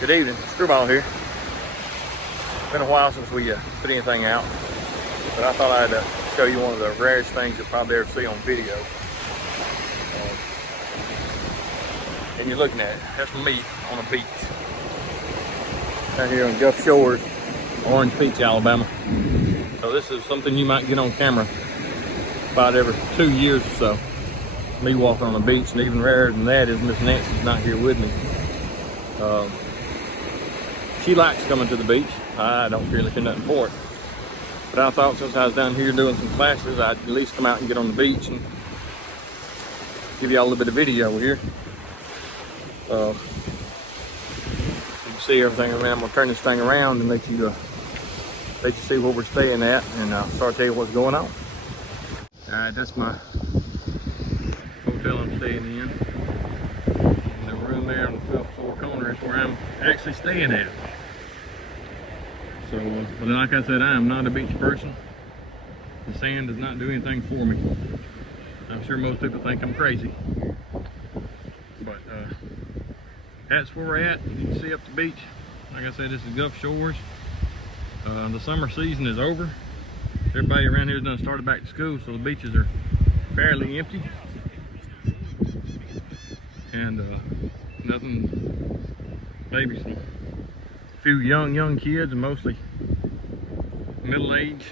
Good evening, Screwball here. Been a while since we put anything out, but I thought I'd show you one of the rarest things you'll probably ever see on video. And you're looking at it. That's me on a beach out here on Gulf Shores, Orange Beach, Alabama. So this is something you might get on camera about every 2 years or so. Me walking on the beach, and even rarer than that is Ms Nancy's not here with me. She likes coming to the beach. I don't really care nothing for it. But I thought since I was down here doing some classes, I'd at least come out and get on the beach and give y'all a little bit of video here. You can see everything around. I'm gonna turn this thing around and let you see where we're staying at, and start to tell you what's going on. All right, that's my hotel I'm staying in. And the room there on the 5th floor corner is where I'm actually staying at. So, but like I said, I am not a beach person. The sand does not do anything for me. I'm sure most people think I'm crazy. But that's where we're at. You can see up the beach. Like I said, this is Gulf Shores. The summer season is over. Everybody around here has done started back to school, so the beaches are fairly empty. And nothing, maybe some few young kids, and mostly middle-aged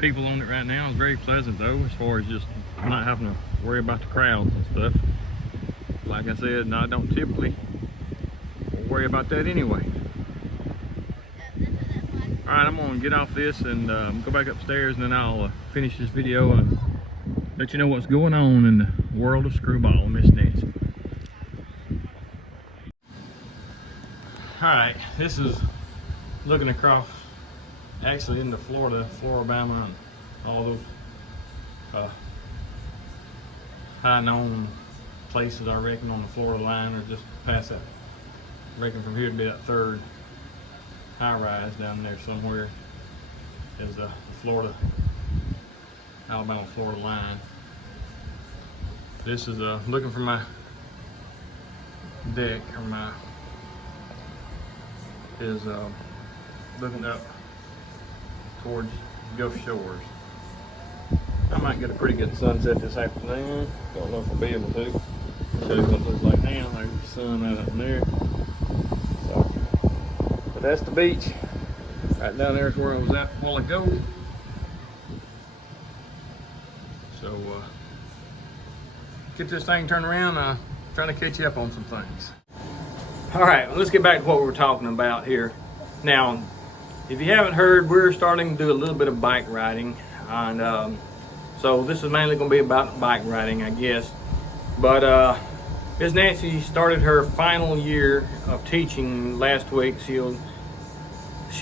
people on it right now. It's very pleasant though, as far as just not having to worry about the crowds and stuff. Like I said, I don't typically worry about that anyway. All right, I'm gonna get off this and go back upstairs, and then I'll finish this video and let you know what's going on in the world of Screwball and Ms Nancy. All right, this is looking across, actually into Florida, Alabama, and all those high-known places, I reckon, on the Florida line, or just past that. I reckon from here to be that third high-rise down there somewhere is the Alabama-Florida line. This is looking for my deck, or my is looking up towards Gulf Shores. I might get a pretty good sunset this afternoon. Don't know if I'll be able to. Show you what it looks like now. There's the sun right up in there. So, but that's the beach. Right down there is where I was at a while ago. So get this thing turned around. Trying to catch you up on some things. All right, well, let's get back to what we were talking about here. Now, if you haven't heard, we're starting to do a little bit of bike riding, and so this is mainly going to be about bike riding, I guess. But Ms Nancy started her final year of teaching last week. She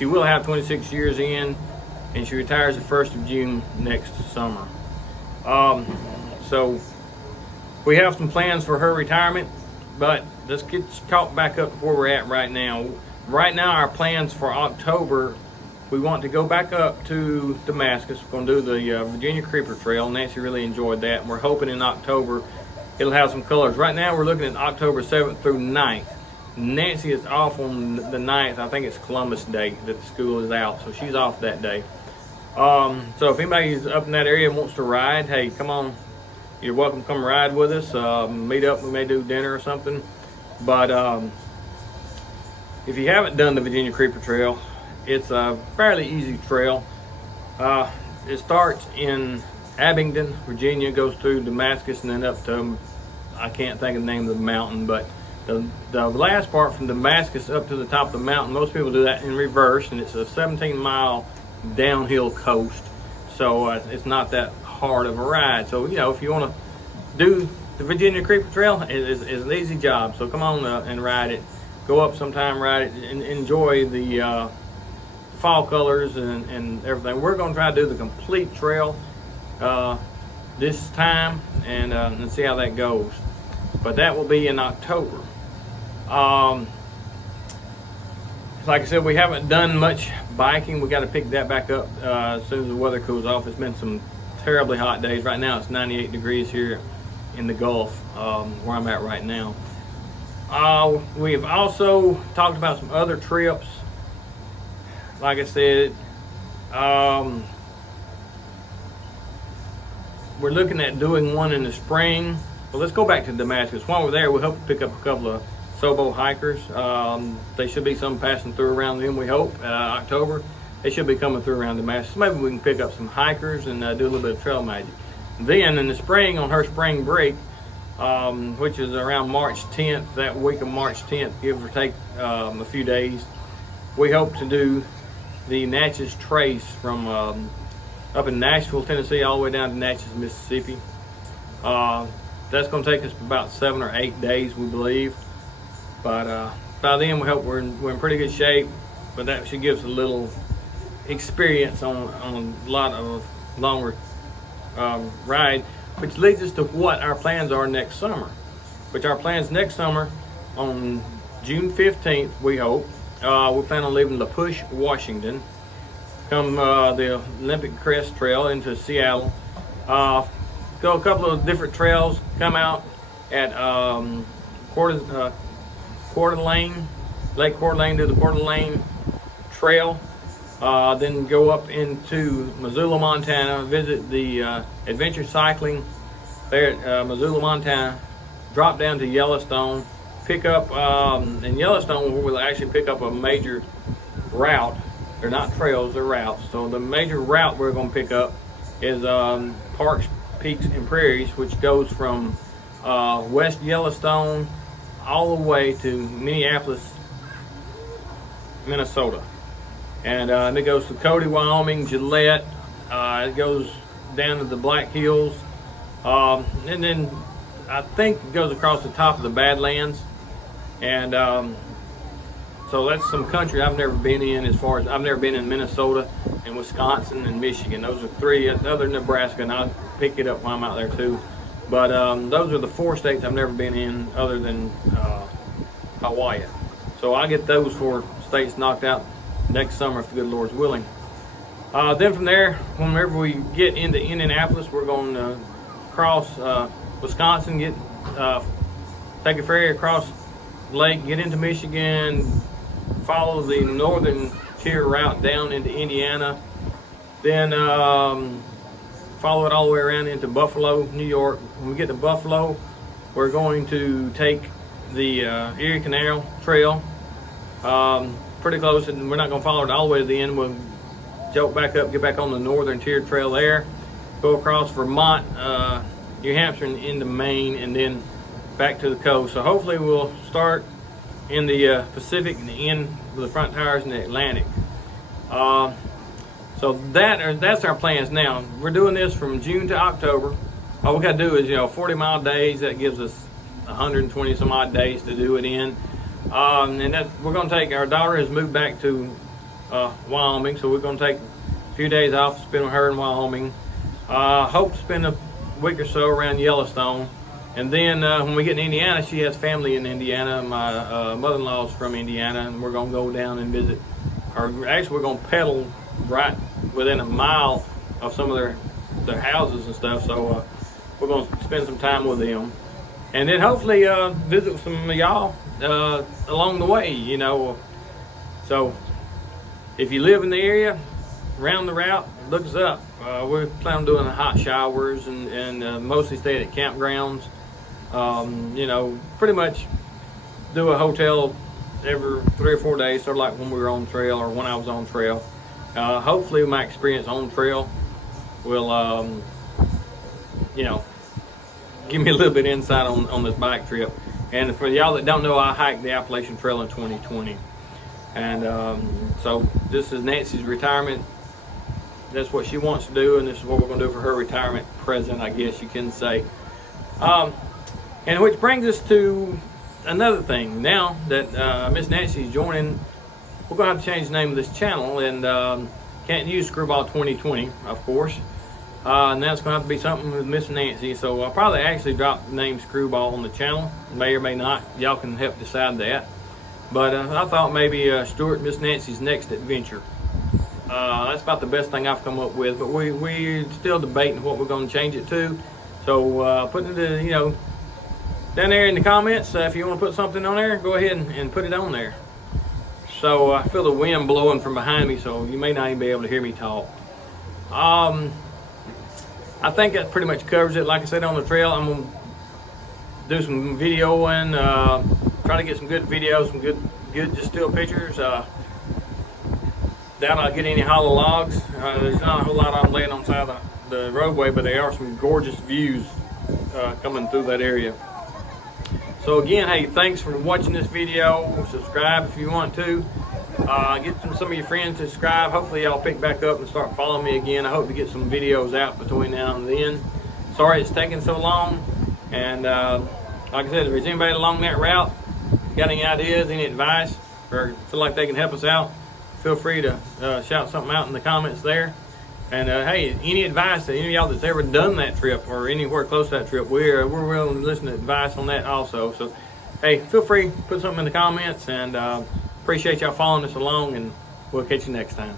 will have 26 years in, and she retires the 1st of June next summer. So we have some plans for her retirement, but let's get caught back up to where we're at right now. Right now, our plans for October, we want to go back up to Damascus. We're going to do the Virginia Creeper Trail. Nancy really enjoyed that, and we're hoping in October it'll have some colors. Right now, we're looking at October 7th through 9th. Nancy is off on the 9th. I think it's Columbus Day that the school is out, so she's off that day. So if anybody's up in that area and wants to ride, hey, come on. You're welcome to come ride with us. Meet up, we may do dinner or something. But if you haven't done the Virginia Creeper Trail, it's a fairly easy trail. It starts in Abingdon, Virginia, goes through Damascus, and then up to, I can't think of the name of the mountain, but the last part from Damascus up to the top of the mountain, most people do that in reverse, and it's a 17-mile downhill coast. So it's not that hard of a ride. So, you know, if you want to do the Virginia Creeper Trail, it's an easy job. So come on and ride it. Go up sometime, ride it, and enjoy the fall colors and everything. We're going to try to do the complete trail this time and see how that goes. But that will be in October. Like I said, we haven't done much biking. We got to pick that back up as soon as the weather cools off. It's been some terribly hot days. Right now it's 98 degrees here in the Gulf, where I'm at right now. We've also talked about some other trips. Like I said, we're looking at doing one in the spring. Well, let's go back to Damascus. While we're there, we hope to pick up a couple of Sobo hikers. They should be some passing through around them, we hope. October, they should be coming through around Damascus. Maybe we can pick up some hikers and do a little bit of trail magic. Then in the spring, on her spring break, which is around March 10th, that week of March 10th, give or take a few days, we hope to do the Natchez Trace from up in Nashville, Tennessee, all the way down to Natchez, Mississippi. That's going to take us about 7 or 8 days, we believe. But by then, we hope we're in pretty good shape. But that should give us a little experience on a lot of longer ride, which leads us to what our plans are next summer. Which our plans next summer, on June 15th, we hope, we plan on leaving La Push, Washington, come the Olympic Crest Trail into Seattle, go a couple of different trails, come out at Coeur d'Alene, Lake Coeur d'Alene, do the Coeur d'Alene Trail, then go up into Missoula, Montana, visit the adventure cycling there at Missoula, Montana, drop down to Yellowstone, pick up, in Yellowstone we'll actually pick up a major route. They're not trails, they're routes. So the major route we're going to pick up is Parks, Peaks, and Prairies, which goes from West Yellowstone all the way to Minneapolis, Minnesota. And it goes to Cody, Wyoming, Gillette. It goes down to the Black Hills. And then I think it goes across the top of the Badlands. And so that's some country I've never been in, as far as I've never been in Minnesota and Wisconsin and Michigan. Those are three, other than Nebraska, and I'll pick it up when I'm out there too. But those are the 4 states I've never been in other than Hawaii. So I'll get those 4 states knocked out next summer if the good Lord's willing. Then from there, whenever we get into Indianapolis, we're going to cross Wisconsin, take a ferry across the lake, get into Michigan, follow the northern tier route down into Indiana, then follow it all the way around into Buffalo, New York. When we get to Buffalo, we're going to take the Erie Canal Trail, pretty close, and we're not going to follow it all the way to the end. We'll joke back up, get back on the northern tier trail there, go across Vermont, New Hampshire, and into Maine, and then back to the coast. So hopefully we'll start in the Pacific and end with the front tires in the Atlantic. So that's our plans now. We're doing this from June to October. All we got to do is 40-mile days. That gives us 120 some odd days to do it in. And that we're going to take, our daughter has moved back to Wyoming, so we're going to take a few days off, spend with her in Wyoming. Hope to spend a week or so around Yellowstone. And then when we get in Indiana, she has family in Indiana. My mother-in-law's from Indiana, and we're going to go down and visit. Or actually, we're going to pedal right within a mile of some of their houses and stuff. So we're going to spend some time with them. And then hopefully visit with some of y'all along the way, So if you live in the area, around the route, look us up. We plan on doing hot showers and mostly staying at campgrounds. Pretty much do a hotel every 3 or 4 days, sort of like when we were on trail or when I was on trail. Hopefully my experience on trail will, give me a little bit of insight on this bike trip. And for y'all that don't know, I hiked the Appalachian Trail in 2020. And so this is Nancy's retirement. That's what she wants to do, and this is what we're going to do for her retirement present, I guess you can say. And which brings us to another thing. Now that Miss Nancy is joining, we're going to have to change the name of this channel, and can't use Screwball 2020, of course. And that's going to have to be something with Miss Nancy. So I'll probably actually drop the name Screwball on the channel. May or may not. Y'all can help decide that. But I thought maybe Stuart Miss Nancy's Next Adventure. That's about the best thing I've come up with. But we're still debating what we're going to change it to. So putting it to, down there in the comments. If you want to put something on there, go ahead and put it on there. So I feel the wind blowing from behind me, so you may not even be able to hear me talk. I think that pretty much covers it. Like I said, on the trail, I'm gonna do some videoing, try to get some good videos, some good just still pictures. Doubt I'll get any hollow logs. There's not a whole lot of them laying on the side of the roadway, but there are some gorgeous views coming through that area. So again, hey, thanks for watching this video. Subscribe if you want to. Get some of your friends to subscribe. Hopefully y'all pick back up and start following me again. I hope to get some videos out between now and then. Sorry it's taking so long. And like I said, if there's anybody along that route, got any ideas, any advice, or feel like they can help us out, feel free to shout something out in the comments there. And hey, any advice to any of y'all that's ever done that trip or anywhere close to that trip, we're willing to listen to advice on that also. So hey, feel free, put something in the comments, and appreciate y'all following us along, and we'll catch you next time.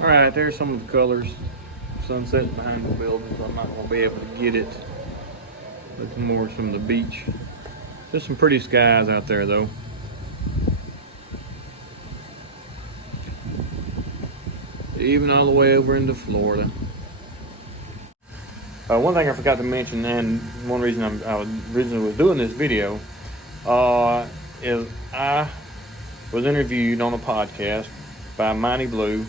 All right, there's some of the colors. Sunset behind the buildings. I'm not gonna be able to get it. Looking more some of the beach. There's some pretty skies out there though. Even all the way over into Florida. One thing I forgot to mention, and one reason I originally was doing this video, is I was interviewed on a podcast by Mighty Blue,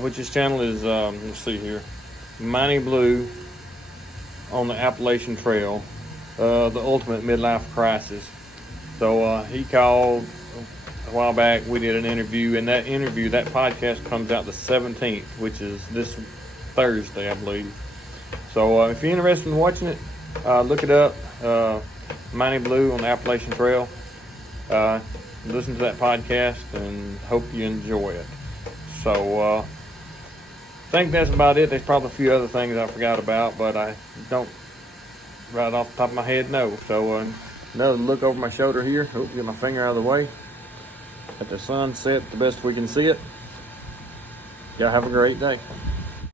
which his channel is, let's see here, Mighty Blue on the Appalachian Trail, the ultimate midlife crisis. So he called a while back. We did an interview, and that podcast comes out the 17th, which is this Thursday, I believe. So if you're interested in watching it, look it up, Mighty Blue on the Appalachian Trail. Listen to that podcast and hope you enjoy it. So I think that's about it. There's probably a few other things I forgot about, but I don't right off the top of my head know. So another look over my shoulder here. Hope to get my finger out of the way. Let the sun set the best we can see it. Y'all have a great day.